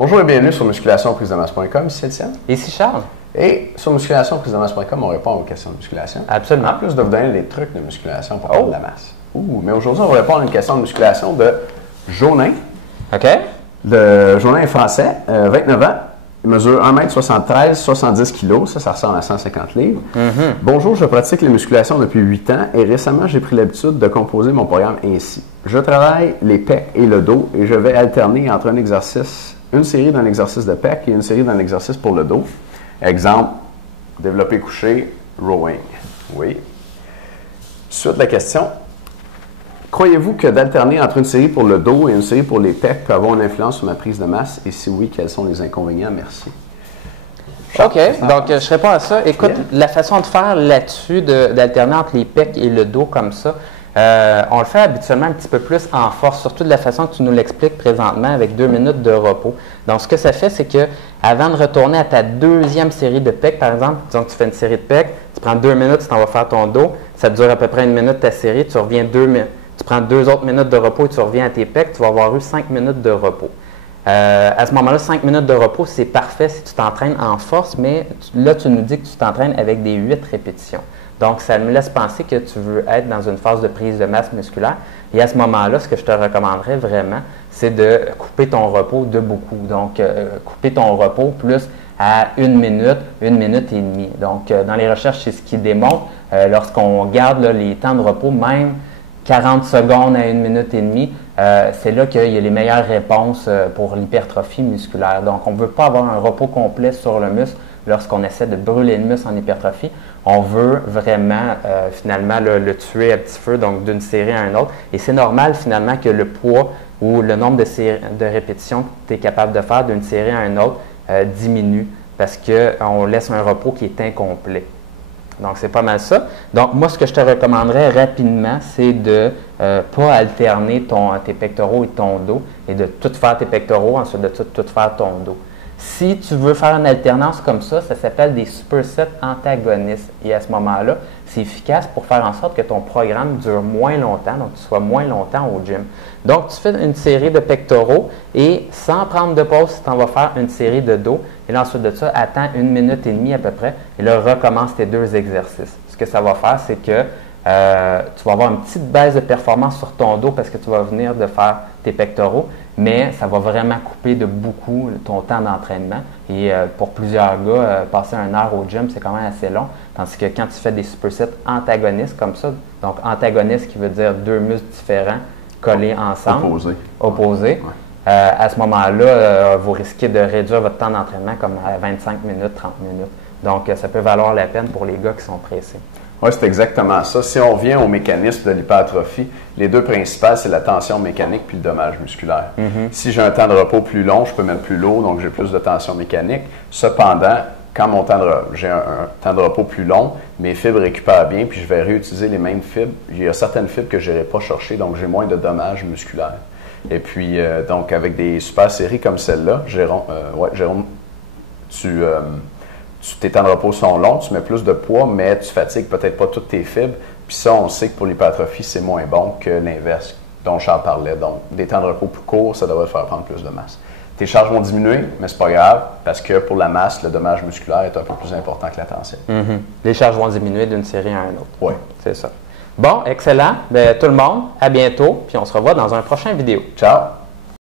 Bonjour et bienvenue sur musculationprisedemasse.com, ici Étienne. Ici Charles. Et sur musculationprisedemasse.com, on répond aux questions de musculation. Absolument. En plus de vous donner des trucs de musculation pour prendre de la masse. Mais aujourd'hui, on va répondre à une question de musculation de Jonin. OK. Le Jonin est français, 29 ans. Il mesure 1m73, 70 kg. Ça ressemble à 150 livres. Bonjour, je pratique les musculations depuis 8 ans et récemment, j'ai pris l'habitude de composer mon programme ainsi. Je travaille les pecs et le dos et je vais alterner entre une série d'un exercice de pecs et une série d'un exercice pour le dos. Exemple, développé couché, rowing. Oui. Suite la question. Croyez-vous que d'alterner entre une série pour le dos et une série pour les pecs peut avoir une influence sur ma prise de masse? Et si oui, quels sont les inconvénients? Merci. OK. Donc, je réponds à ça. Écoute, la façon de faire là-dessus, d'alterner entre les pecs et le dos comme ça, on le fait habituellement un petit peu plus en force, surtout de la façon que tu nous l'expliques présentement avec 2 minutes de repos. Donc, ce que ça fait, c'est que avant de retourner à ta deuxième série de pecs, par exemple, disons que tu fais une série de pecs, tu prends 2 minutes, tu t'en vas faire ton dos, ça dure à peu près 1 minute ta série, tu reviens 2 minutes. Tu prends 2 autres minutes de repos et tu reviens à tes pecs, tu vas avoir eu 5 minutes de repos. À ce moment-là, 5 minutes de repos, c'est parfait si tu t'entraînes en force, mais là, tu nous dis que tu t'entraînes avec des 8 répétitions. Donc, ça me laisse penser que tu veux être dans une phase de prise de masse musculaire. Et à ce moment-là, ce que je te recommanderais vraiment, c'est de couper ton repos de beaucoup. Donc, couper ton repos plus à 1 minute, 1 minute et demie. Donc, dans les recherches, c'est ce qui démontre, lorsqu'on garde les temps de repos, même 40 secondes à 1 minute et demie, c'est là qu'il y a les meilleures réponses pour l'hypertrophie musculaire. Donc, on ne veut pas avoir un repos complet sur le muscle lorsqu'on essaie de brûler le muscle en hypertrophie. On veut vraiment, finalement, le tuer à petit feu, donc d'une série à une autre. Et c'est normal, finalement, que le poids ou le nombre de répétitions que tu es capable de faire d'une série à une autre diminue parce qu'on laisse un repos qui est incomplet. Donc, c'est pas mal ça. Donc, moi, ce que je te recommanderais rapidement, c'est de ne pas alterner tes pectoraux et ton dos et de tout faire tes pectoraux, ensuite de tout faire ton dos. Si tu veux faire une alternance comme ça s'appelle des supersets antagonistes. Et à ce moment-là, c'est efficace pour faire en sorte que ton programme dure moins longtemps, donc tu sois moins longtemps au gym. Donc, tu fais une série de pectoraux et sans prendre de pause, tu en vas faire une série de dos. Et là, ensuite de ça, attends 1 minute et demie à peu près. Et là, recommence tes 2 exercices. Ce que ça va faire, c'est que tu vas avoir une petite baisse de performance sur ton dos parce que tu vas venir de faire tes pectoraux, mais ça va vraiment couper de beaucoup ton temps d'entraînement. Et pour plusieurs gars, passer 1 heure au gym, c'est quand même assez long. Tandis que quand tu fais des supersets antagonistes comme ça, donc antagoniste qui veut dire 2 muscles différents collés ensemble, opposés. Ouais. À ce moment-là, vous risquez de réduire votre temps d'entraînement comme à 25 minutes, 30 minutes. Donc, ça peut valoir la peine pour les gars qui sont pressés. Oui, c'est exactement ça. Si on revient au mécanisme de l'hypertrophie, les 2 principales, c'est la tension mécanique puis le dommage musculaire. Si j'ai un temps de repos plus long, je peux mettre plus lourd, donc j'ai plus de tension mécanique. Cependant, quand j'ai un temps de repos plus long, mes fibres récupèrent bien, puis je vais réutiliser les mêmes fibres. Il y a certaines fibres que je n'irai pas chercher, donc j'ai moins de dommages musculaires. Et puis, donc, avec des super séries comme celle-là, Jérôme, tes temps de repos sont longs, tu mets plus de poids, mais tu fatigues peut-être pas toutes tes fibres. Puis ça, on sait que pour l'hypertrophie, c'est moins bon que l'inverse dont Charles parlait. Donc, des temps de repos plus courts, ça devrait te faire prendre plus de masse. Tes charges vont diminuer, mais c'est pas grave, parce que pour la masse, le dommage musculaire est un peu plus important que la tension. Les charges vont diminuer d'une série à une autre. Oui. C'est ça. Bon, excellent. Bien, tout le monde, à bientôt, puis on se revoit dans un prochain vidéo. Ciao!